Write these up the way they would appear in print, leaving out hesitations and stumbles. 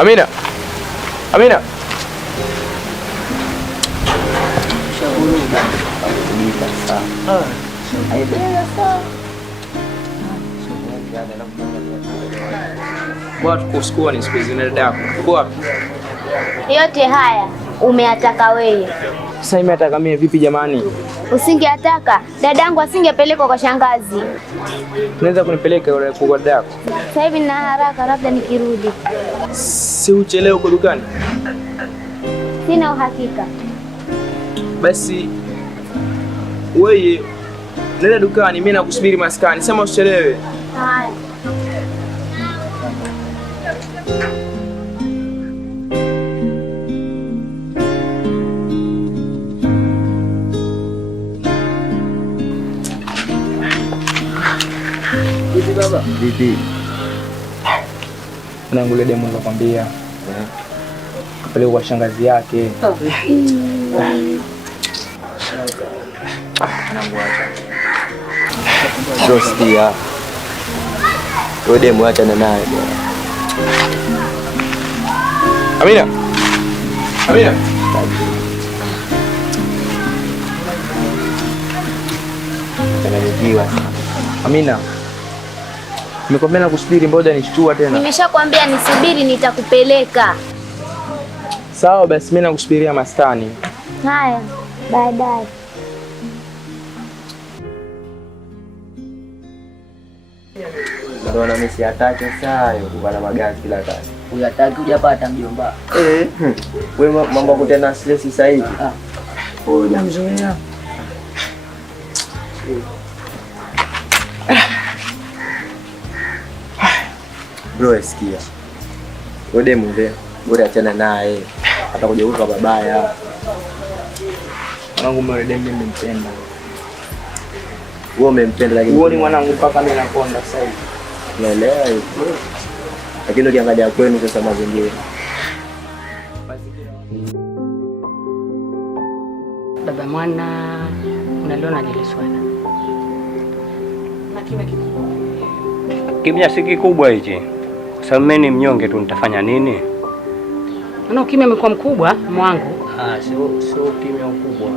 Amina. Amina. Watu kusikua ni siku hizi na dada yako. Uko wapi? Yote haya umeyataka wewe. Sasa nimetaka mimi vipi jamani? Usingeataka dadangu asingepelekwa kwa shangazi. Unaweza kunipeleka kwa dada yako? Sasa hivi nina haraka, labda nikirudi. Si uchelewe uko dukani? Sina uhakika. Basi wewe nenda dukani, mimi nakusubiri maskani. Sema usichelewe. Haya. Baba. Vipi? Mwanangu ile demo nilikwambia. Kapeleka kwa shangazi yake. Mwanangu acha. Shostia. Wewe demo acha na naye. Amina. Amina. Ananijiwa. Amina. Nimekwambia nakusubiri, ngoja nishtua tena. Nimeshakwambia nisubiri, nitakupeleka. Sawa basi, mimi nakusubiria maskani. Haya, baadaye. Ndio na mimi siataki saa hiyo kupata magazi kila wakati. Uyataki hujapata mjomba. Wewe mambo yako tena stress sasa hivi. Hujamzoea. Bro, sikia. Wewe demu leo, bora achana naye. Atakuja kufa babaya. Mwanangu mimi demu nimempenda. Wewe umempenda lakini uone mwanangu mpaka mimi nakonda sasa hivi. Naelewa hiyo. Lakini ukiangalia kwenu sasa mazingira. Baba mwana, unaliona lile swala. Na kimya kikubwa. Kimya si kikubwa hichi. Kwa sababu mimi ni mnyonge tu, nitafanya nini? Ana kimya amekuwa mkubwa mwangu. Sio kimya mkubwa.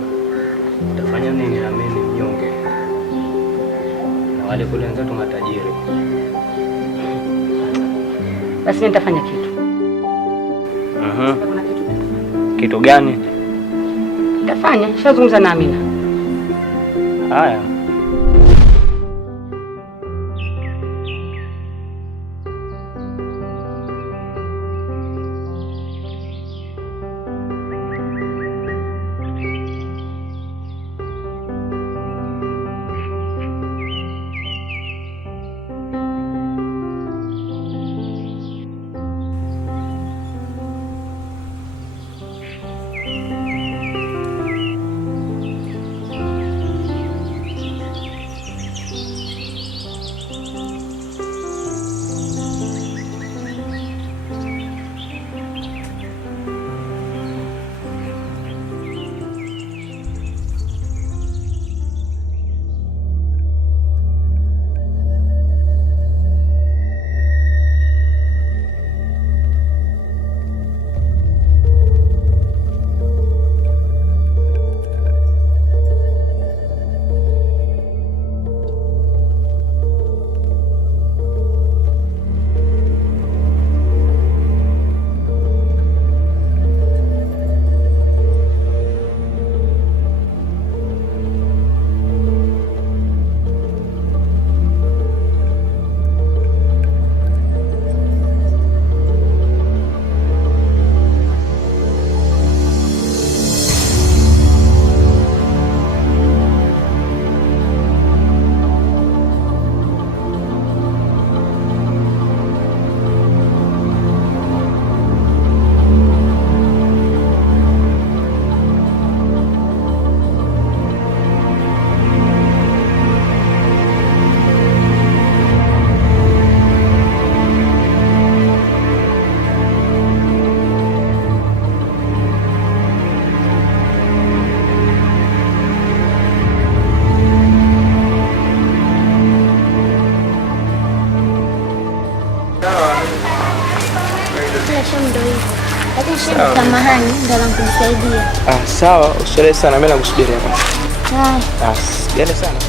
Nitafanya nini na mimi ni mnyonge? Na wale kule wenzetu matajiri. Basi mimi nitafanya kitu. Kitu gani? Nitafanya, shazungumza na Amina. Haya. Samahani, ndo nakusaidia. Sawa, usichelewe sana, mimi nakusubiria hapa. Haya. Usichelewe sana.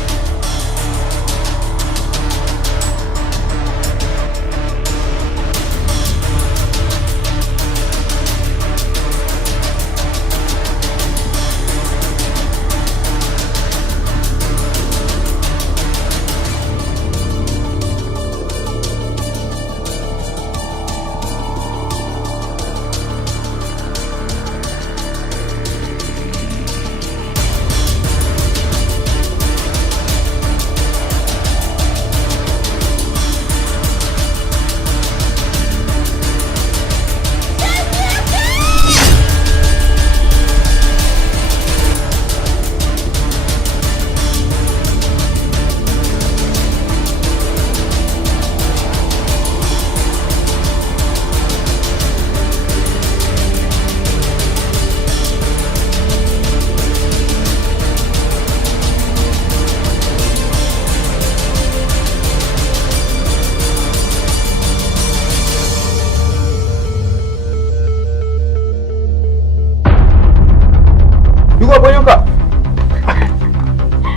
Yuko hapo nyoka.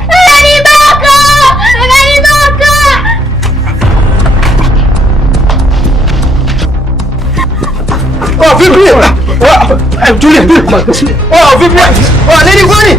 Ananibaka! Ananibaka! Vipi? Tulia. Vipi? Nini kwani?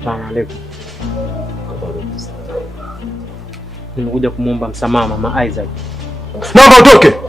Asalamu alaykum. Nimekuja kumwomba msamaha Mama Isaac. Naomba utoke.